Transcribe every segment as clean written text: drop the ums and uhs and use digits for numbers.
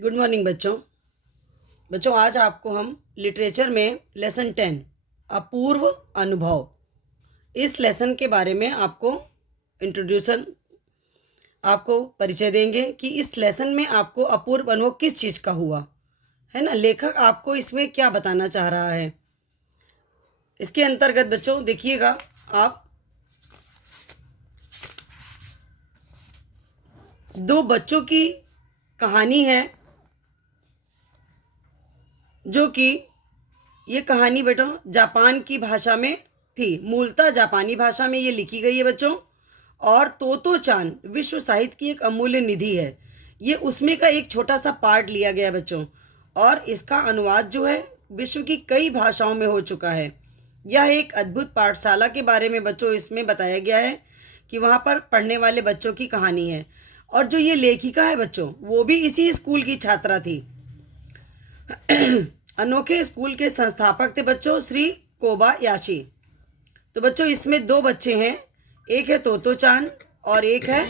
Good morning बच्चों आज आपको हम लिटरेचर में लेसन 10 अपूर्व अनुभव इस लेसन के बारे में आपको इंट्रोड्यूसन आपको परिचय देंगे कि इस लेसन में आपको अपूर्व अनुभव किस चीज़ का हुआ है ना। लेखक आपको इसमें क्या बताना चाह रहा है। इसके अंतर्गत बच्चों देखिएगा आप, दो बच्चों की कहानी है जो कि ये कहानी बेटों जापान की भाषा में थी। मूलतः जापानी भाषा में ये लिखी गई है बच्चों। और तोतो चान विश्व साहित्य की एक अमूल्य निधि है। ये उसमें का एक छोटा सा पार्ट लिया गया बच्चों, और इसका अनुवाद जो है विश्व की कई भाषाओं में हो चुका है। यह एक अद्भुत पाठशाला के बारे में बच्चों इसमें बताया गया है कि वहाँ पर पढ़ने वाले बच्चों की कहानी है। और जो ये लेखिका है बच्चों, वो भी इसी स्कूल की छात्रा थी। अनोखे स्कूल के संस्थापक थे बच्चों श्री कोबायाशी। तो बच्चों इसमें दो बच्चे हैं, एक है तोतो चान और एक है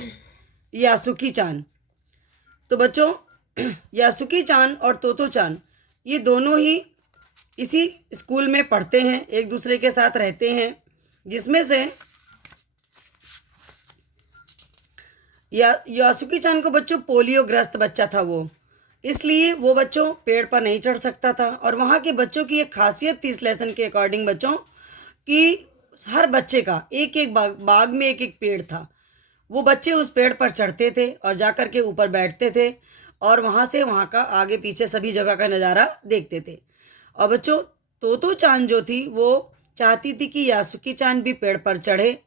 यासुकी चान। तो बच्चों यासुकी चान और तोतो चान ये दोनों ही इसी स्कूल में पढ़ते हैं, एक दूसरे के साथ रहते हैं। जिसमें से यासुकी चान को बच्चों पोलियो ग्रस्त बच्चा था वो, इसलिए वो बच्चों पेड़ पर नहीं चढ़ सकता था। और वहाँ के बच्चों की एक खासियत थी इस लेसन के अकॉर्डिंग बच्चों कि हर बच्चे का एक एक बाग में एक एक पेड़ था। वो बच्चे उस पेड़ पर चढ़ते थे और जाकर के ऊपर बैठते थे और वहाँ से वहाँ का आगे पीछे सभी जगह का नज़ारा देखते थे। और बच्चों तोतो चान जो थी वो चाहती थी कि यासुकी चान भी पेड़ पर चढ़े।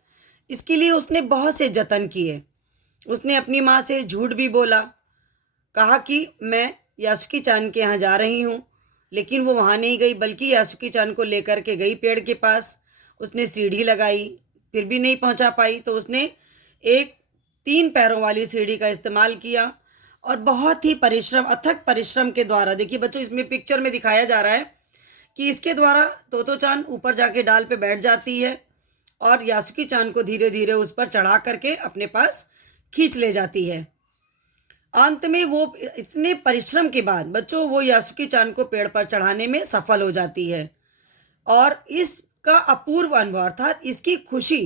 इसके लिए उसने बहुत से जतन किए। उसने अपनी माँ से झूठ भी बोला, कहा कि मैं यासुकी चान के यहाँ जा रही हूँ, लेकिन वो वहाँ नहीं गई बल्कि यासुकी चान को लेकर के गई पेड़ के पास। उसने सीढ़ी लगाई, फिर भी नहीं पहुँचा पाई, तो उसने एक 3 पैरों वाली सीढ़ी का इस्तेमाल किया और बहुत ही परिश्रम, अथक परिश्रम के द्वारा, देखिए बच्चों इसमें पिक्चर में दिखाया जा रहा है कि इसके द्वारा तोतो चान ऊपर जाके डाल पे बैठ जाती है और यासुकी चान को धीरे धीरे उस पर चढ़ा करके अपने पास खींच ले जाती है। अंत में वो इतने परिश्रम के बाद बच्चों वो यासुकी चान को पेड़ पर चढ़ाने में सफल हो जाती है। और इसका अपूर्व अनुभव अर्थात इसकी खुशी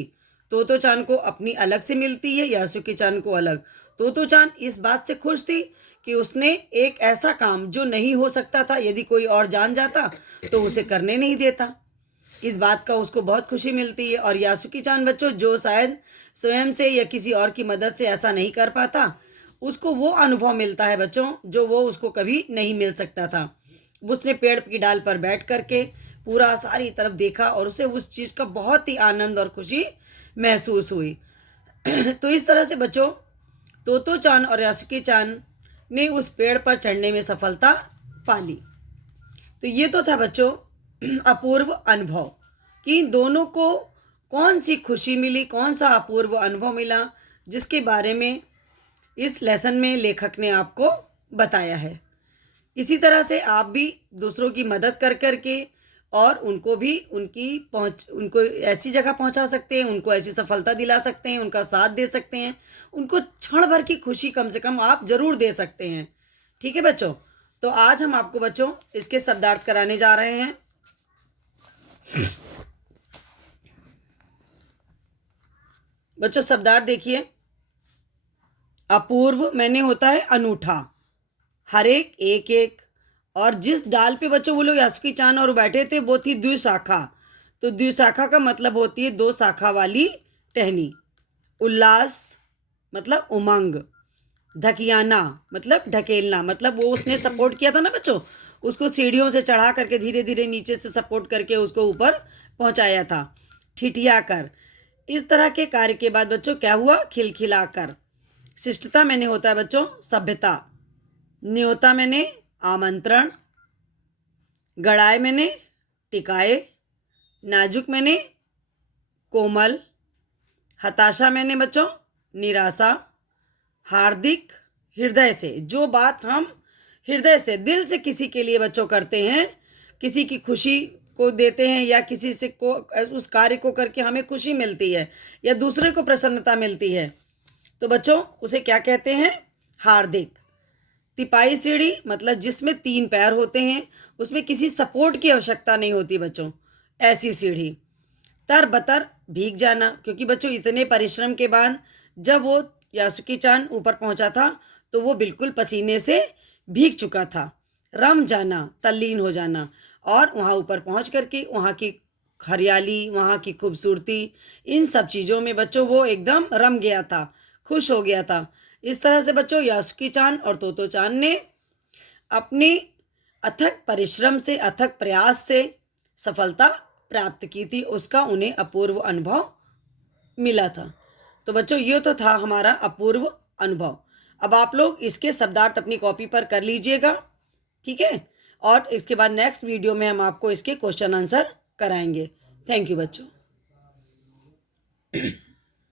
तोतो चान को अपनी अलग से मिलती है, यासुकी चान को अलग। तोतो चान इस बात से खुश थी कि उसने एक ऐसा काम जो नहीं हो सकता था, यदि कोई और जान जाता तो उसे करने नहीं देता। इस बात का उसको बहुत खुशी मिलती है। और यासुकी चान बच्चों जो शायद स्वयं से या किसी और की मदद से ऐसा नहीं कर पाता, उसको वो अनुभव मिलता है बच्चों जो वो उसको कभी नहीं मिल सकता था। उसने पेड़ की डाल पर बैठ करके पूरा सारी तरफ देखा और उसे उस चीज़ का बहुत ही आनंद और खुशी महसूस हुई। तो इस तरह से बच्चों तोतो चान और यासुकी चान ने उस पेड़ पर चढ़ने में सफलता पाली। तो ये तो था बच्चों अपूर्व अनुभव कि दोनों को कौन सी खुशी मिली, कौन सा अपूर्व अनुभव मिला, जिसके बारे में इस लेसन में लेखक ने आपको बताया है। इसी तरह से आप भी दूसरों की मदद कर करके और उनको भी उनको ऐसी जगह पहुंचा सकते हैं, उनको ऐसी सफलता दिला सकते हैं, उनका साथ दे सकते हैं, उनको क्षण भर की खुशी कम से कम आप जरूर दे सकते हैं। ठीक है बच्चों, तो आज हम आपको बच्चों इसके शब्दार्थ कराने जा रहे हैं। बच्चों शब्दार्थ देखिए, अपूर्व मैंने होता है अनूठा, हर एक एक एक। और जिस डाल पे बच्चों वो लोग यासुकी चान और बैठे थे वो थी द्विशाखा। तो द्विशाखा का मतलब होती है 2 शाखा वाली टहनी। उल्लास मतलब उमंग, धकियाना मतलब ढकेलना, मतलब वो उसने सपोर्ट किया था ना बच्चों, उसको सीढ़ियों से चढ़ा करके धीरे धीरे नीचे से सपोर्ट करके उसको ऊपर पहुंचाया था। ठिठिया कर, इस तरह के कार्य के बाद बच्चों क्या हुआ, खिलखिला कर। शिष्टता मैंने होता है बच्चों सभ्यता। न्योता मैंने आमंत्रण। गड़ाए मैंने टिकाए। नाजुक मैंने कोमल। हताशा मैंने बच्चों निराशा। हार्दिक हृदय से, जो बात हम हृदय से दिल से किसी के लिए बच्चों करते हैं, किसी की खुशी को देते हैं या किसी से को उस कार्य को करके हमें खुशी मिलती है या दूसरे को प्रसन्नता मिलती है, तो बच्चों उसे क्या कहते हैं, हार्दिक। तिपाई सीढ़ी मतलब जिसमें 3 पैर होते हैं, उसमें किसी सपोर्ट की आवश्यकता नहीं होती बच्चों, ऐसी सीढ़ी। तरबतर भीग जाना, क्योंकि बच्चों इतने परिश्रम के बाद जब वो यासुकी चान ऊपर पहुंचा था तो वो बिल्कुल पसीने से भीग चुका था। रम जाना, तल्लीन हो जाना, और वहाँ ऊपर पहुँच करके वहाँ की हरियाली, वहाँ की खूबसूरती, इन सब चीज़ों में बच्चों वो एकदम रम गया था, खुश हो गया था। इस तरह से बच्चों यासुकी चान और तोतो चान ने अपने अथक परिश्रम से, अथक प्रयास से सफलता प्राप्त की थी, उसका उन्हें अपूर्व अनुभव मिला था। तो बच्चों ये तो था हमारा अपूर्व अनुभव। अब आप लोग इसके शब्दार्थ अपनी कॉपी पर कर लीजिएगा, ठीक है। और इसके बाद नेक्स्ट वीडियो में हम आपको इसके क्वेश्चन आंसर कराएंगे। थैंक यू बच्चों।